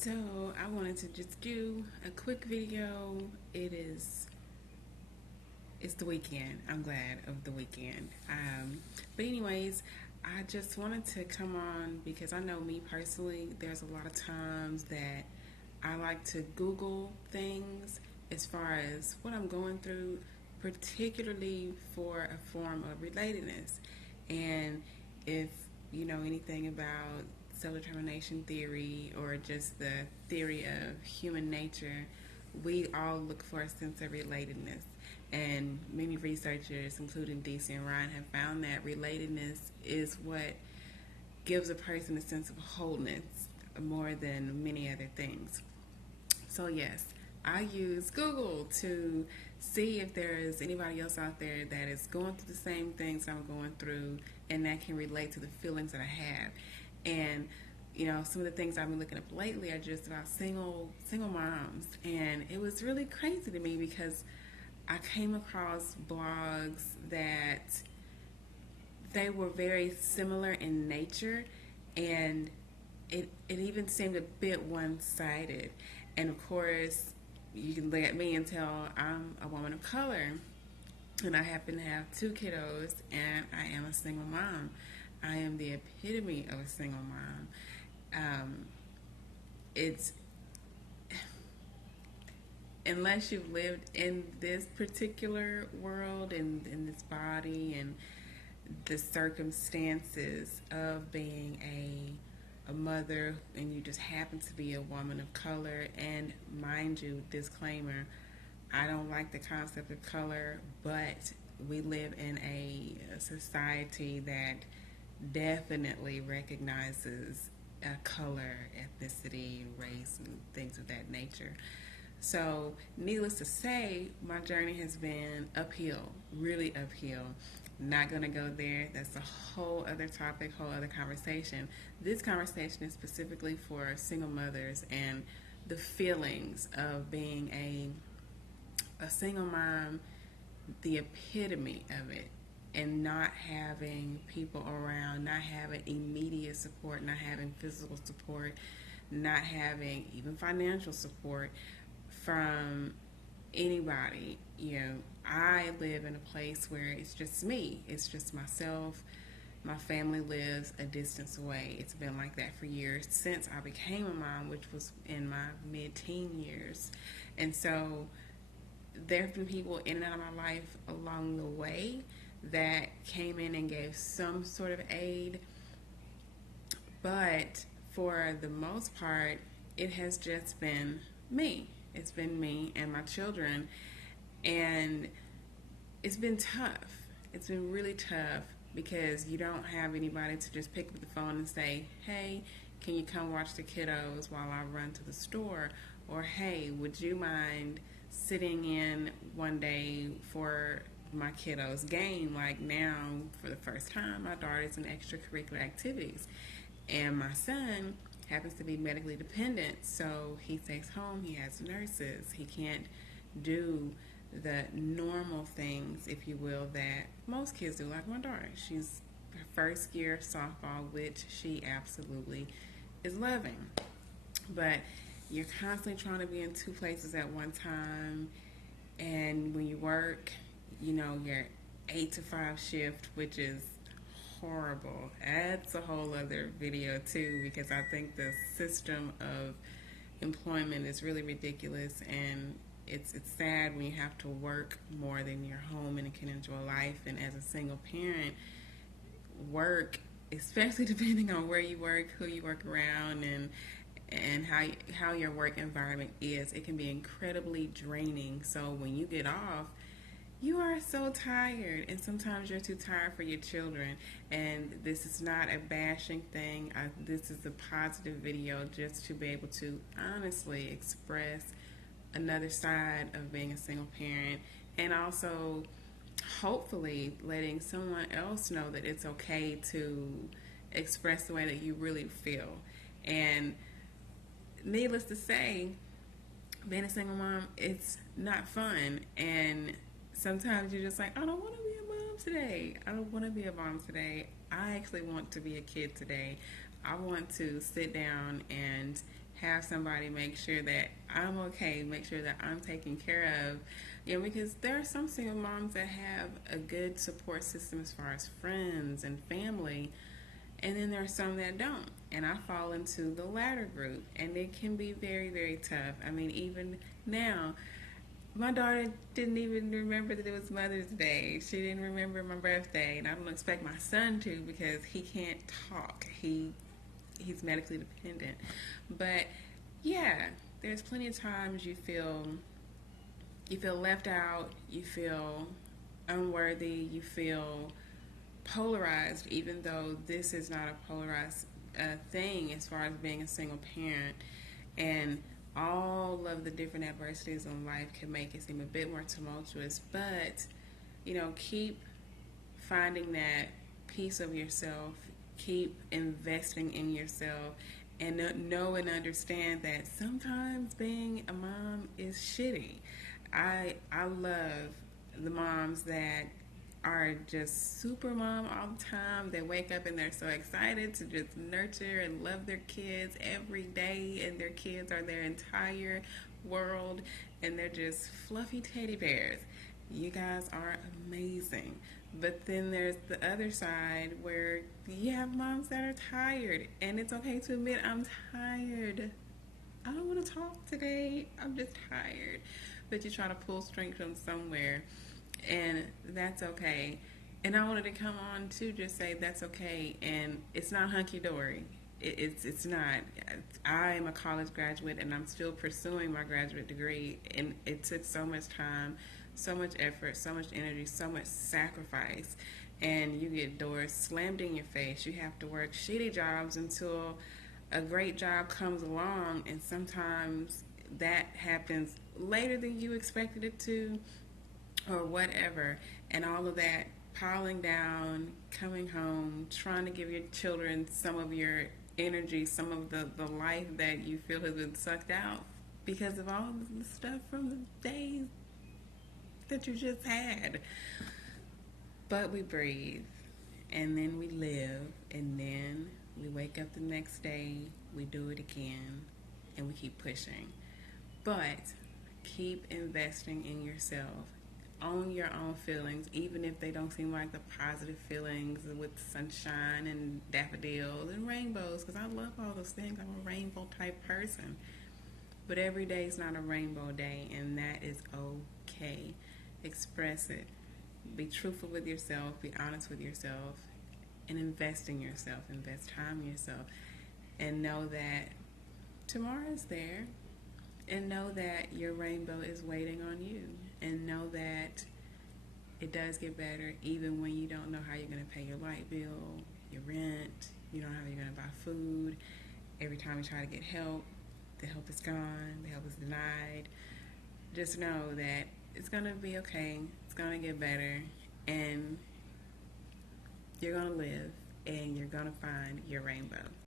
So I wanted to just do a quick video. It's the weekend. I'm glad of the weekend. But anyways, I just wanted to come on because I know me personally. There's a lot of times that I like to Google things as far as what I'm going through, particularly for a form of relatedness. And if you know anything about self determination theory or just the theory of human nature, we all look for a sense of relatedness. And many researchers, including DC and Ryan, have found that relatedness is what gives a person a sense of wholeness more than many other things. So, yes, I use Google to see if there is anybody else out there that is going through the same things I'm going through and that can relate to the feelings that I have. And some of the things I've been looking up lately are just about single moms, and it was really crazy to me because I came across blogs that they were very similar in nature, and it even seemed a bit one-sided. And of course, you can look at me and tell I'm a woman of color, and I happen to have two kiddos, and I am a single mom. I am the epitome of a single mom. It's unless you've lived in this particular world and in this body and the circumstances of being a mother, and you just happen to be a woman of color. And mind you, disclaimer, I don't like the concept of color, but we live in a society that definitely recognizes color, ethnicity, race, and things of that nature. So, needless to say, my journey has been uphill, really uphill. Not going to go there. That's a whole other topic, whole other conversation. This conversation is specifically for single mothers and the feelings of being a single mom, the epitome of it, and not having people around, not having immediate support, not having physical support, not having even financial support from anybody. I live in a place where it's just me, it's just myself. My family lives a distance away. It's been like that for years since I became a mom, which was in my mid-teen years. And so there have been people in and out of my life along the way that came in and gave some sort of aid, but for the most part, it has just been me. It's been me and my children, and it's been tough. It's been really tough because you don't have anybody to just pick up the phone and say, hey, can you come watch the kiddos while I run to the store? Or, hey, would you mind sitting in one day for my kiddos game? Like now, for the first time, my daughter's in extracurricular activities, and my son happens to be medically dependent, so he stays home. He has nurses. He can't do the normal things, if you will, that most kids do. Like my daughter, she's her first year of softball, which she absolutely is loving. But you're constantly trying to be in two places at one time, and when you work, your 8 to 5 shift, which is horrible. That's a whole other video too, because I think the system of employment is really ridiculous, and it's sad when you have to work more than you're home and can enjoy life. And as a single parent, work, especially depending on where you work, who you work around, and how your work environment is, it can be incredibly draining. So when you get off, you are so tired, and sometimes you're too tired for your children. And this is not a bashing thing. This is a positive video just to be able to honestly express another side of being a single parent, and also hopefully letting someone else know that it's okay to express the way that you really feel. And needless to say, being a single mom, it's not fun. And sometimes you're just like, I don't want to be a mom today. I don't want to be a mom today. I actually want to be a kid today. I want to sit down and have somebody make sure that I'm okay, make sure that I'm taken care of. Because there are some single moms that have a good support system as far as friends and family, and then there are some that don't. And I fall into the latter group, and it can be very, very tough. I mean, even now, my daughter didn't even remember that it was Mother's Day. She didn't remember my birthday, and I don't expect my son to because he can't talk. He's medically dependent. But yeah, there's plenty of times you feel left out, you feel unworthy, you feel polarized, even though this is not a polarized thing as far as being a single parent. And all of the different adversities in life can make it seem a bit more tumultuous, but keep finding that piece of yourself, keep investing in yourself, and know and understand that sometimes being a mom is shitty. I love the moms that are just super mom all the time. They wake up and they're so excited to just nurture and love their kids every day, and their kids are their entire world, and they're just fluffy teddy bears. You guys are amazing. But then there's the other side where you have moms that are tired, and it's okay to admit, I'm tired. I don't want to talk today. I'm just tired. But you try to pull strength from somewhere, and that's okay. And I wanted to come on to just say that's okay, and it's not hunky dory. It's not. I am a college graduate, and I'm still pursuing my graduate degree, and it took so much time, so much effort, so much energy, so much sacrifice, and you get doors slammed in your face. You have to work shitty jobs until a great job comes along, and sometimes that happens later than you expected it to, or whatever, and all of that piling down, coming home, trying to give your children some of your energy, some of the life that you feel has been sucked out because of all the stuff from the days that you just had. But we breathe, and then we live, and then we wake up the next day, we do it again, and we keep pushing. But keep investing in yourself. Own your own feelings, even if they don't seem like the positive feelings with sunshine and daffodils and rainbows, because I love all those things. I'm a rainbow type person. But every day is not a rainbow day, and that is okay. Express it. Be truthful with yourself, be honest with yourself, and invest in yourself. Invest time in yourself. And know that tomorrow is there. And know that your rainbow is waiting on you. And know that it does get better even when you don't know how you're going to pay your light bill, your rent, you don't know how you're going to buy food. Every time you try to get help, the help is gone, the help is denied. Just know that it's going to be okay. It's going to get better. And you're going to live, and you're going to find your rainbow.